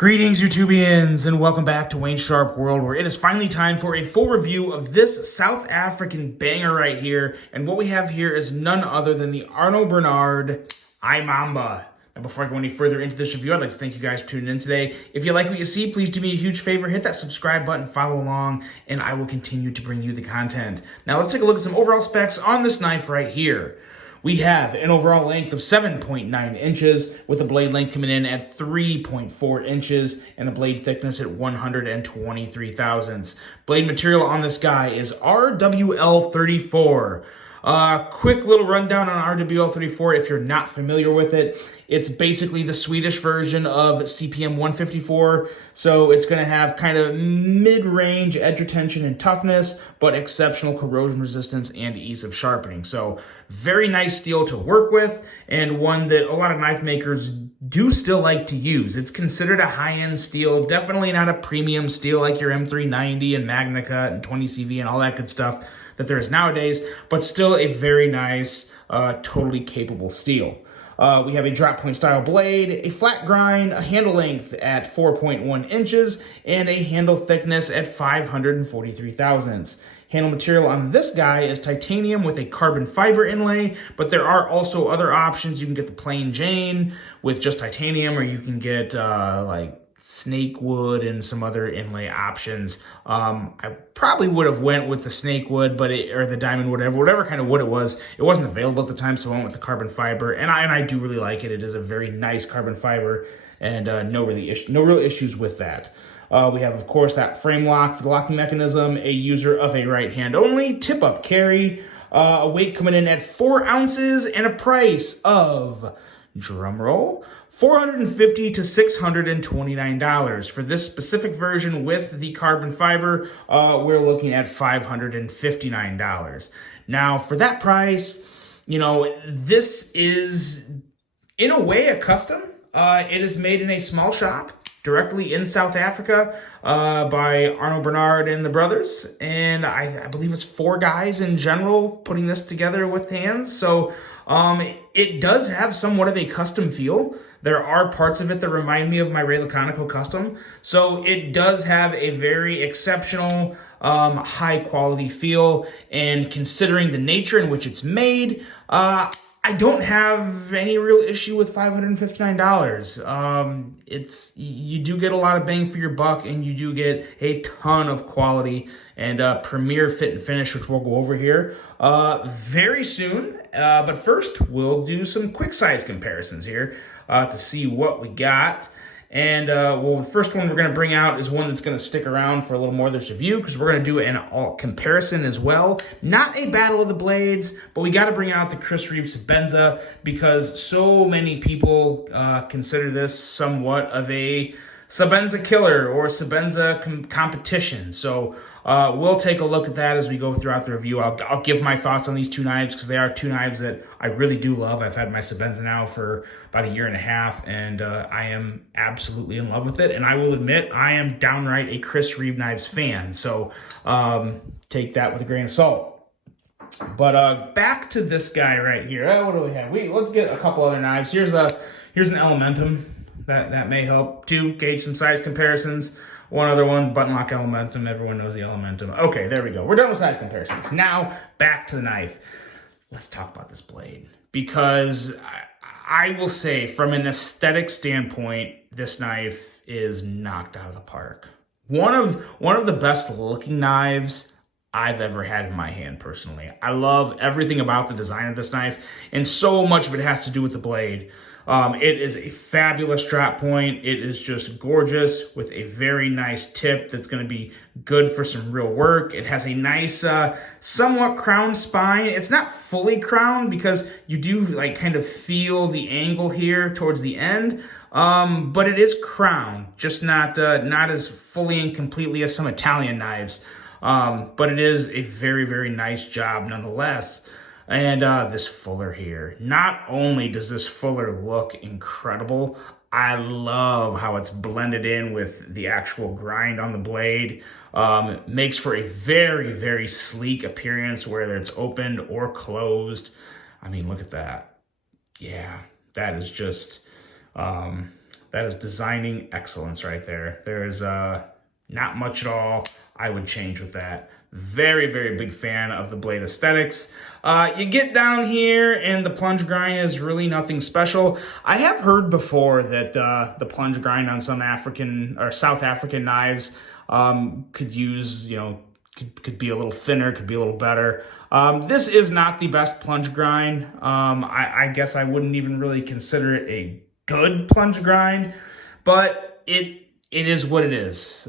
Greetings, YouTubians, and welcome back to Wayne Sharp World, where it is finally time for a full review of this South African banger right here. And what we have here is none other than the Arno Bernard iMamba. Now, before I go any further into this review, I'd like to thank you guys for tuning in today. If you like what you see, please do me a huge favor, hit that subscribe button, follow along, and I will continue to bring you the content. Now, let's take a look at some overall specs on this knife right here. We have an overall length of 7.9 inches with a blade length coming in at 3.4 inches and a blade thickness at 123 thousandths. Blade material on this guy is RWL34. Quick little rundown on RWL34 if you're not familiar with it. It's basically the Swedish version of CPM 154. So it's going to have kind of mid-range edge retention and toughness, but exceptional corrosion resistance and ease of sharpening. So very nice steel to work with, and one that a lot of knife makers do still like to use. It's considered a high-end steel, definitely not a premium steel like your M390 and Magnica and 20CV and all that good stuff that there is nowadays, but still a very nice, totally capable steel. We have a drop point style blade, a flat grind, a handle length at 4.1 inches, and a handle thickness at 543 thousandths. Handle material on this guy is titanium with a carbon fiber inlay, but there are also other options. You can get the plain Jane with just titanium, or you can get like snake wood and some other inlay options. I probably would have went with the snake wood, but or the diamond wood, whatever kind of wood it wasn't available at the time, so I went with the carbon fiber, and I do really like it. It is a very nice carbon fiber, and no real issues with that. We have, of course, that frame lock for the locking mechanism, a user of a right hand only, tip-up carry, a weight coming in at 4 ounces, and a price of, drumroll, $450 to $629. For this specific version with the carbon fiber, we're looking at $559. Now, for that price, you know, this is, in a way, a custom. It is made in a small shop directly in South Africa by Arno Bernard and the brothers. And I believe it's 4 guys in general putting this together with hands. So it does have somewhat of a custom feel. There are parts of it that remind me of my Ray Laconico custom. So it does have a very exceptional, high quality feel. And considering the nature in which it's made, I don't have any real issue with $559. You do get a lot of bang for your buck, and you do get a ton of quality and premier fit and finish, which we'll go over here very soon. But first, we'll do some quick size comparisons here to see what we got. And, well, the first one we're going to bring out is one that's going to stick around for a little more of this review, because we're going to do an all comparison as well. Not a battle of the blades, but we got to bring out the Chris Reeve Sebenza, because so many people consider this somewhat of a Sebenza killer or Sebenza competition. So we'll take a look at that as we go throughout the review. I'll give my thoughts on these 2 knives, because they are 2 knives that I really do love. I've had my Sebenza now for about 1.5 years, and I am absolutely in love with it. And I will admit, I am downright a Chris Reeve Knives fan. So take that with a grain of salt. But back to this guy right here. What do we have? Let's get a couple other knives. Here's an Elementum. That may help to gauge some size comparisons. One other one, button lock Elementum. Everyone knows the Elementum. Okay, there we go. We're done with size comparisons. Now, back to the knife. Let's talk about this blade, because I will say, from an aesthetic standpoint, this knife is knocked out of the park. One of the best looking knives I've ever had in my hand, personally. I love everything about the design of this knife, and so much of it has to do with the blade. It is a fabulous drop point. It is just gorgeous with a very nice tip that's going to be good for some real work. It has a nice, somewhat crowned spine. It's not fully crowned, because you do like kind of feel the angle here towards the end. But it is crowned, just not as fully and completely as some Italian knives. But it is a very, very nice job nonetheless. And this fuller here, not only does this fuller look incredible, I love how it's blended in with the actual grind on the blade. Makes for a very, very sleek appearance, whether it's opened or closed. I mean, look at that. Yeah, that is just That is designing excellence right there. There's not much at all I would change with that. Very, very big fan of the blade aesthetics. You get down here and the plunge grind is really nothing special. I have heard before that the plunge grind on some African or South African knives could use, could be a little thinner, could be a little better. This is not the best plunge grind. I guess I wouldn't even really consider it a good plunge grind, but it is what it is.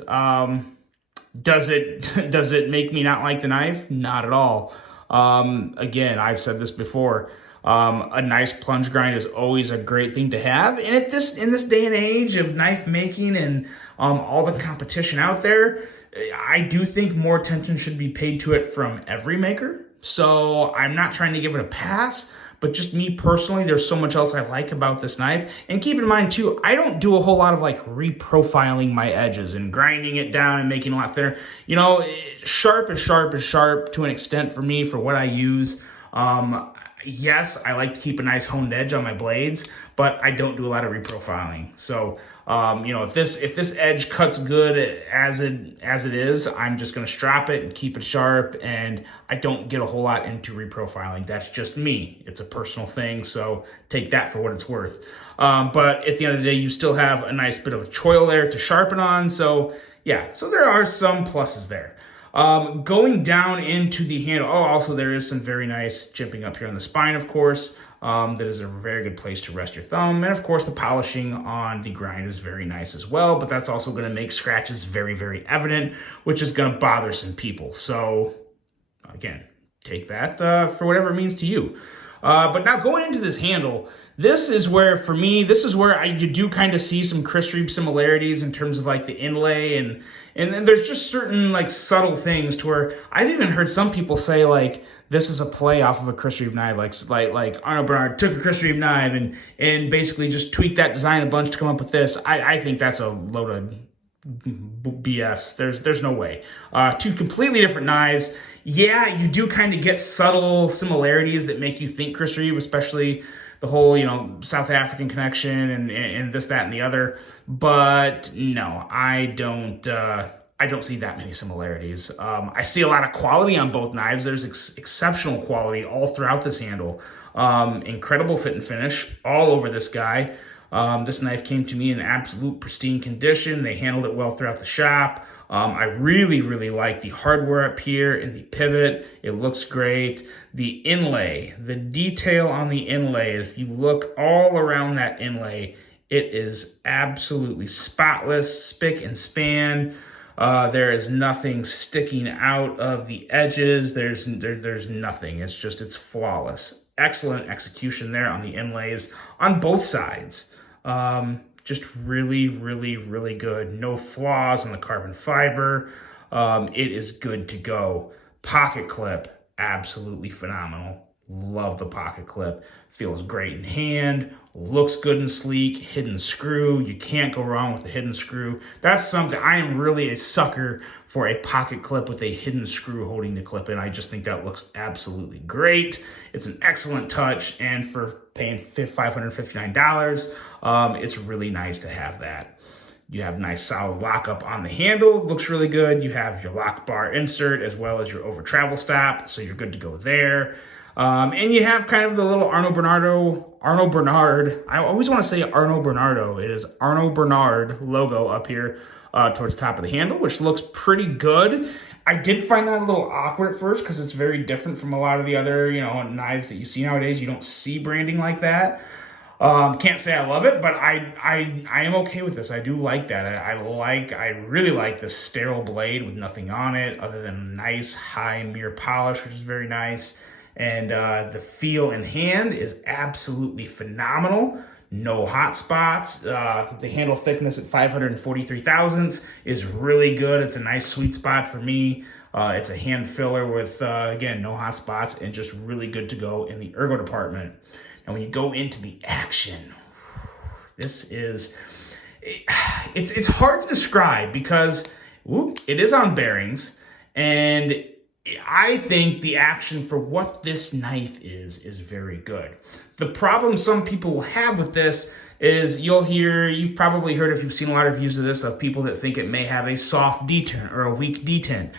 Does it make me not like the knife? Not at all. Again, I've said this before. A nice plunge grind is always a great thing to have. And in this day and age of knife making and all the competition out there, I do think more attention should be paid to it from every maker. So I'm not trying to give it a pass, but just me personally, there's so much else I like about this knife. And keep in mind too, I don't do a whole lot of like reprofiling my edges and grinding it down and making it a lot thinner. Sharp is sharp is sharp to an extent for me for what I use. Yes, I like to keep a nice honed edge on my blades, but I don't do a lot of reprofiling. So, if this edge cuts good as it is, I'm just going to strap it and keep it sharp, and I don't get a whole lot into reprofiling. That's just me. It's a personal thing, so take that for what it's worth. But at the end of the day, you still have a nice bit of a choil there to sharpen on. So yeah, so there are some pluses there. Going down into the handle, also there is some very nice jimping up here on the spine, of course. That is a very good place to rest your thumb. And of course, the polishing on the grind is very nice as well, but that's also going to make scratches very, very evident, which is going to bother some people. So again, take that for whatever it means to you. But now going into this handle, this is where, for me, you do kind of see some Chris Reeve similarities in terms of like the inlay and then there's just certain like subtle things to where I've even heard some people say like this is a play off of a Chris Reeve knife, like Arnold Bernard took a Chris Reeve knife and basically just tweaked that design a bunch to come up with this. I think that's a load of BS. There's no way. Two completely different knives. Yeah, you do kind of get subtle similarities that make you think Chris Reeve, especially the whole, South African connection and this, that, and the other. But no, I don't see that many similarities. I see a lot of quality on both knives. There's exceptional quality all throughout this handle. Incredible fit and finish all over this guy. This knife came to me in absolute pristine condition. They handled it well throughout the shop. I really, really like the hardware up here and the pivot. It looks great. The inlay, the detail on the inlay, if you look all around that inlay, it is absolutely spotless, spick and span. There is nothing sticking out of the edges. There's nothing. It's flawless. Excellent execution there on the inlays on both sides. Just really, really, really good. No flaws on the carbon fiber. It is good to go. Pocket clip, absolutely phenomenal. Love the pocket clip. Feels great in hand. Looks good and sleek. Hidden screw. You can't go wrong with the hidden screw. That's something. I am really a sucker for a pocket clip with a hidden screw holding the clip in. I just think that looks absolutely great. It's an excellent touch, and for paying $559, it's really nice to have that. You have nice solid lockup on the handle. Looks really good. You have your lock bar insert as well as your over travel stop, so you're good to go there. And you have kind of the little Arno Bernard. I always want to say Arno Bernardo. It is Arno Bernard logo up here towards the top of the handle, which looks pretty good. I did find that a little awkward at first because it's very different from a lot of the other, knives that you see nowadays. You don't see branding like that. Can't say I love it, but I am okay with this. I do like that. I really like this sterile blade with nothing on it other than a nice high mirror polish, which is very nice. And the feel in hand is absolutely phenomenal. No hot spots. The handle thickness at 543 thousandths is really good. It's a nice sweet spot for me. It's a hand filler with, again, no hot spots and just really good to go in the ergo department. And when you go into the action, it's hard to describe because it is on bearings, and I think the action for what this knife is very good. The problem some people will have with this, is you've probably heard, if you've seen a lot of reviews of this, of people that think it may have a soft detent or a weak detent.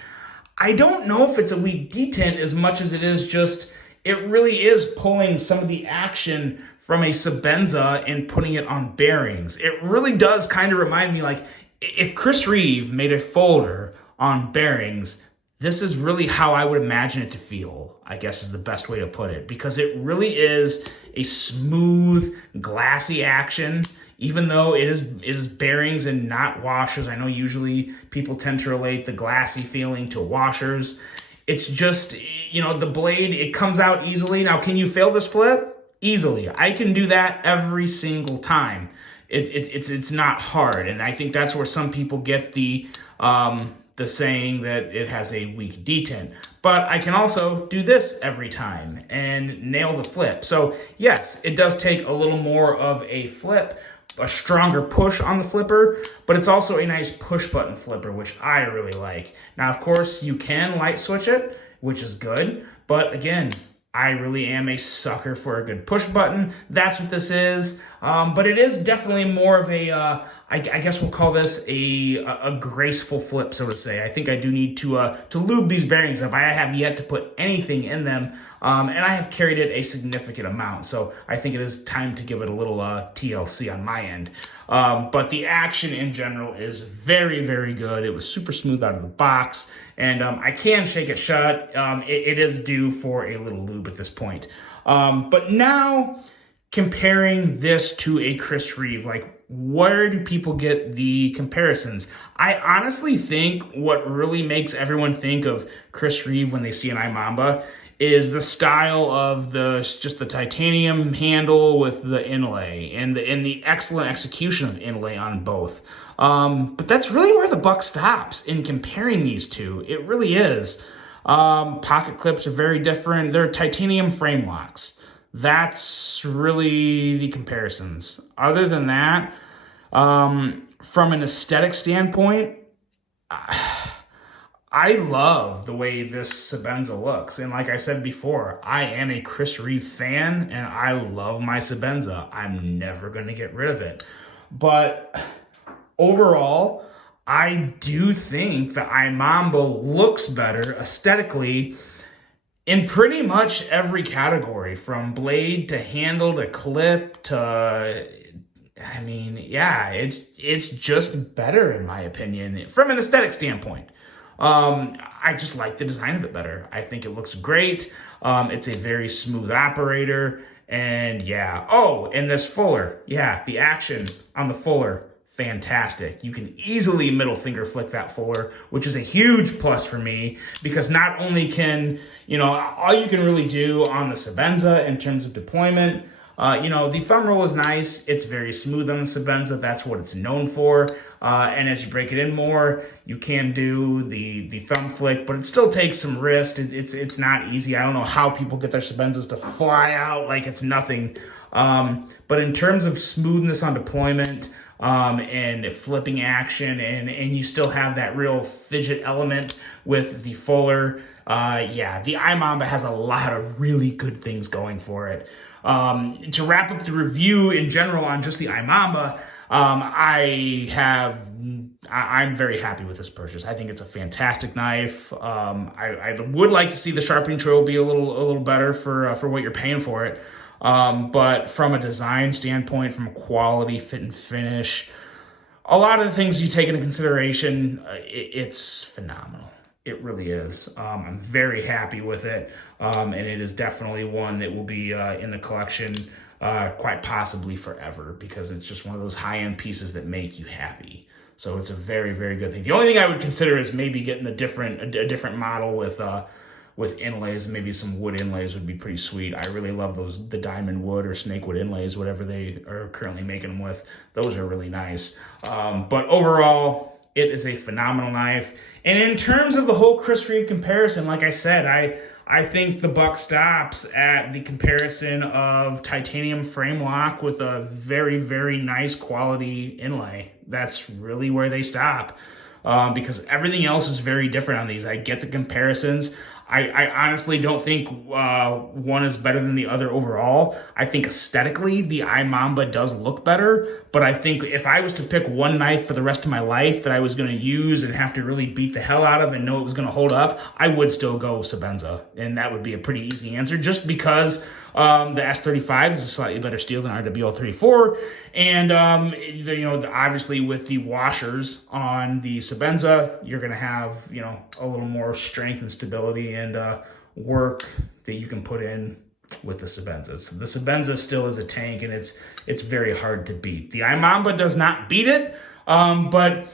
I don't know if it's a weak detent as much as it is just, it really is pulling some of the action from a Sebenza and putting it on bearings. It really does kind of remind me, like, if Chris Reeve made a folder on bearings, this is really how I would imagine it to feel, I guess is the best way to put it, because it really is a smooth, glassy action, even though it is bearings and not washers. I know usually people tend to relate the glassy feeling to washers. It's just, the blade, it comes out easily. Now, can you fail this flip? Easily. I can do that every single time. It's not hard, and I think that's where some people get the saying that it has a weak detent. But I can also do this every time and nail the flip. So yes, it does take a little more of a flip, a stronger push on the flipper, but it's also a nice push button flipper, which I really like. Now, of course, you can light switch it, which is good, but again, I really am a sucker for a good push button. That's what this is. But it is definitely more of a, I guess we'll call this a graceful flip, so to say. I think I do need to lube these bearings up. I have yet to put anything in them, and I have carried it a significant amount. So I think it is time to give it a little TLC on my end. But the action in general is very, very good. It was super smooth out of the box, and I can shake it shut. It is due for a little lube at this point. But now, comparing this to a Chris Reeve, like, where do people get the comparisons? I honestly think what really makes everyone think of Chris Reeve when they see an iMamba is the style of just the titanium handle with the inlay and the excellent execution of inlay on both. But that's really where the buck stops in comparing these two. It really is. Pocket clips are very different. They're titanium frame locks. That's really the comparisons. Other than that, from an aesthetic standpoint, I love the way this Sebenza looks. And like I said before, I am a Chris Reeve fan, and I love my Sebenza. I'm never going to get rid of it. But overall, I do think the iMamba looks better aesthetically in pretty much every category, from blade to handle to clip to, I mean, yeah, it's just better in my opinion from an aesthetic standpoint. I just like the design of it better. I think it looks great. It's a very smooth operator, and yeah. Oh, and this fuller, yeah, the action on the fuller, fantastic. You can easily middle finger flick that fuller, which is a huge plus for me, because not only can, all you can really do on the Sebenza in terms of deployment, the thumb roll is nice. It's very smooth on the Sebenza. That's what it's known for. And as you break it in more, you can do the thumb flick, but it still takes some wrist. It's not easy. I don't know how people get their Sebenzas to fly out like it's nothing. But in terms of smoothness on deployment, and flipping action, and you still have that real fidget element with the fuller. Yeah, the iMamba has a lot of really good things going for it. To wrap up the review in general on just the iMamba, I'm very happy with this purchase. I think it's a fantastic knife. I would like to see the sharpening tool be a little better for what you're paying for it. But from a design standpoint, from a quality, fit and finish, a lot of the things you take into consideration, it's phenomenal. It really is. I'm very happy with it. And it is definitely one that will be in the collection quite possibly forever, because it's just one of those high-end pieces that make you happy. So it's a very, very good thing. The only thing I would consider is maybe getting a different model with inlays. Maybe some wood inlays would be pretty sweet. I really love the diamond wood or snake wood inlays, whatever they are currently making them with. Those are really nice. But overall, it is a phenomenal knife. And in terms of the whole Chris Reeve comparison, like I said, I think the buck stops at the comparison of titanium frame lock with a very, very nice quality inlay. That's really where they stop. Because everything else is very different on these. I get the comparisons. I honestly don't think one is better than the other overall. I think aesthetically, the iMamba does look better, but I think if I was to pick one knife for the rest of my life that I was going to use and have to really beat the hell out of and know it was going to hold up, I would still go Sebenza, and that would be a pretty easy answer, just because the S35 is a slightly better steel than RWL34, and obviously with the washers on the Sebenza, you're going to have a little more strength and stability and work that you can put in with the Sebenza. So the Sebenza still is a tank, and it's very hard to beat. The iMamba does not beat it, but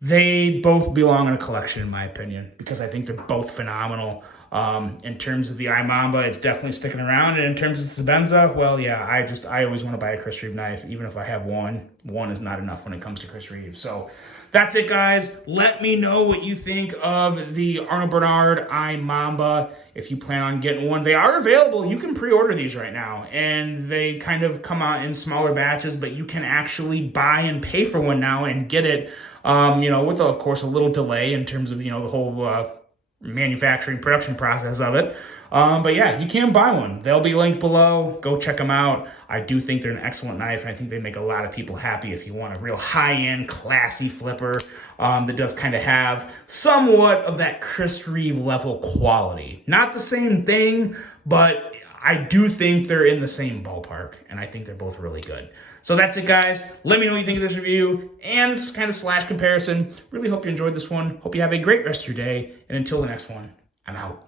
they both belong in a collection, in my opinion, because I think they're both phenomenal. In terms of the iMamba, it's definitely sticking around. And in terms of the Sebenza, well, yeah, I always want to buy a Chris Reeve knife, even if I have one. One is not enough when it comes to Chris Reeve. So that's it, guys. Let me know what you think of the Arnold Bernard iMamba. If you plan on getting one, they are available. You can pre-order these right now, and they kind of come out in smaller batches, but you can actually buy and pay for one now and get it, with, of course, a little delay in terms of, the whole manufacturing production process of it. But yeah, you can buy one. They'll be linked below. Go check them out. I do think they're an excellent knife. I think they make a lot of people happy if you want a real high-end, classy flipper that does kind of have somewhat of that Chris Reeve level quality. Not the same thing, but I do think they're in the same ballpark, and I think they're both really good. So that's it, guys. Let me know what you think of this review and kind of slash comparison. Really hope you enjoyed this one. Hope you have a great rest of your day. And until the next one, I'm out.